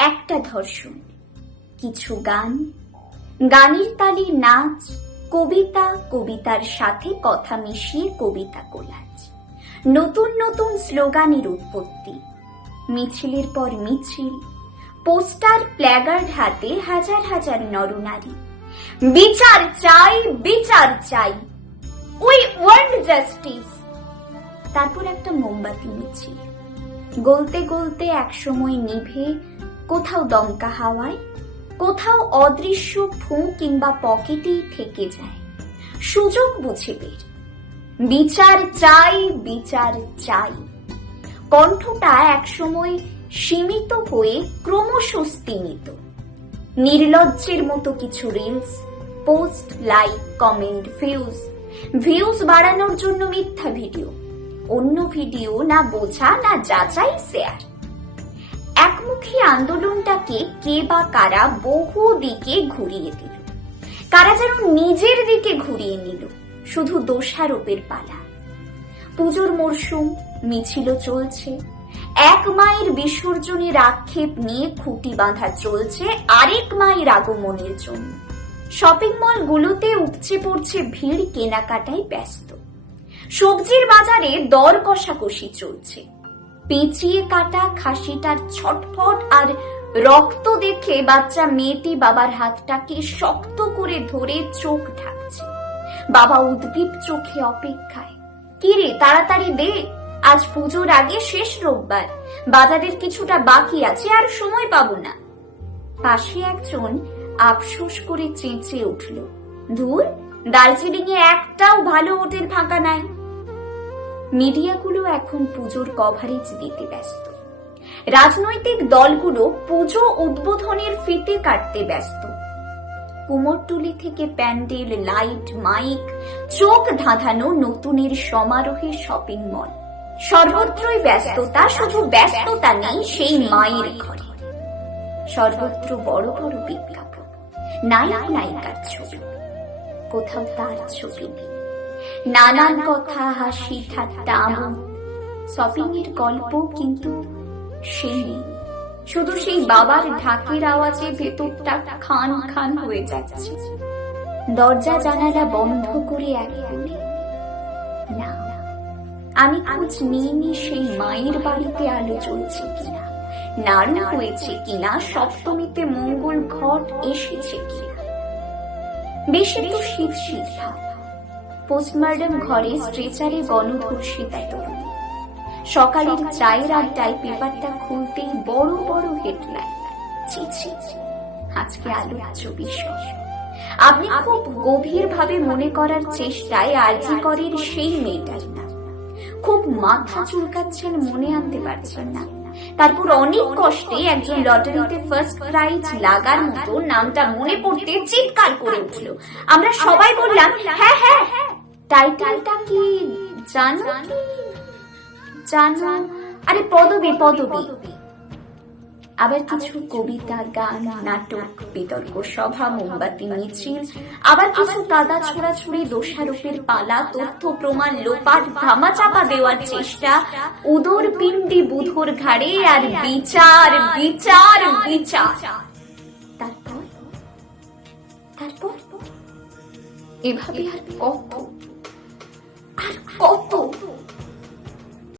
একটা ধর্ষণ, কিছু গান, গানের তালে নাচ, কবিতা, কবিতার সাথে কথা মিশিয়ে কবিতা কোলাজ। নতুন নতুন স্লোগানের উৎপত্তি, মিছিলের পর মিছিল, পোস্টার প্ল্যাগার্ড হাতে হাজার হাজার নরনারী। বিচার চাই বিচার চাই, উই ওয়ান্ট জাস্টিস। তারপর একটা মোমবাতি মিছিল। গলতে গলতে একসময় নিভে কোথাও দমকা হাওয়ায়, কোথাও অদৃশ্য ফু কিংবা পকেটেই থেকে যায়। সুযোগ বুঝে বের। বিচার চাই বিচার চাই। কণ্ঠটা একসময় সীমিত হয়ে ক্রমশ স্তিমিত। নির্লজ্জের মতো কিছু reels post like comment views views বাড়ানোর জন্য মিথ্যা ভিডিও অন্য ভিডিও না বোঝা, না যাচাই শেয়ার একমুখী আন্দোলনটাকে কে বা কারা বহু দিকে ঘুরিয়ে দিল। কারা যেন নিজের দিকে ঘুরিয়ে নিল, শুধু দোষারোপের পালা। পুজোর মরশুম, মিছিল চলছে। এক মায়ের বিসর্জনের আক্ষেপ নিয়ে খুঁটি বাঁধা চলছে আরেক মায়ের আগমনের জন্য। শপিং মলগুলোতে উপচে পড়ছে ভিড় কেনাকাটায় ব্যস্ত। সবজির বাজারে দর কষাকষি চলছে। পেঁচিয়ে কাটা, খাসিটার ছটফট আর রক্ত দেখে বাচ্চা মেয়েটি বাবার হাতটাকে শক্ত করে ধরে চোখ ঢাকছে। বাবা উদ্ভিদ চোখে অপেক্ষায় কিরে তাড়াতাড়ি দে, আজ পুজোর আগে শেষ রোববার, বাজারের কিছুটা বাকি আছে আর সময় পাবো না। পাশে একজন আফসোস করে চেঁচিয়ে উঠল, ধুর দার্জিলিং এ একটাও ভালো হোটেল ফাঁকা নাই। মিডিয়াগুলো এখন পুজোর কভারেজ দিতে ব্যস্ত। রাজনৈতিক দলগুলো পুজো উদ্বোধনের ফিতে কাটতে ব্যস্ত। কুমোরটুলি থেকে প্যান্ডেল, লাইট, মাইক, চোখ ধাঁধানো নতুনের সমারোহে শপিং মল সর্বত্রই ব্যস্ততা, শুধু ব্যস্ততা নেই, সেই মায়ের ঘরে। সর্বত্র বড় বড় বিজ্ঞাপন নায়ক নায়িকার ছবি। কোথাও তার ছবি নেই। নানান কথা হাসি ঠাট্টা আমোদ শপিং এর গল্প কিন্তু সে নেই। শুধু সেই বাবার ঢাকের আওয়াজে ভেতরটা খান খান হয়ে যাচ্ছে। দরজা জানালা বন্ধ করে এক না, আমি খোঁজ নিইনি সেই মায়ের বাড়িতে আলো জ্বলছে কিনা। নাড়ু হয়েছে কিনা, সপ্তমীতে মঙ্গল ঘট এসেছে কিনা। বেশি তো শীত শীত ভাব পোস্টমর্টম ঘরে স্ট্রেচারে গণধর্ষিতা তরুণী। সকালের চায়ের আড্ডায় পেপারটা খুলতেই বড় বড় হেডলাইন আজকে আলোচ্য বিষয়। আপনি খুব গভীর ভাবে মনে করার চেষ্টায় আর্জি করের সেই মেয়েটার নাম খুব মাথা চুলকাচ্ছেন মনে আনতে পারছেন না। তারপর অনেক কষ্টে একজন লটারিতে ফার্স্ট প্রাইজ লাগার মতো নামটা মনে পড়তে চিৎকার করে উঠল। আমরা সবাই বললাম হ্যাঁ হ্যাঁ টাইটেলটা কি জানো? জানো? আরে পদবী পদবী। আবার কিছু কবিতা, গান, নাটক, বিতর্ক সভা, মোমবাতি, মিছিল, আবার কিছু কাদা দোষারোপের পালা, তথ্য প্রমাণ, লোপাট, ধামাচাপা দেওয়ার চেষ্টা, উদর, পিণ্ডি, বুধোর ঘাড়ে, আর বিচার বিচার বিচার। তারপর? তারপর? এভাবে আর কত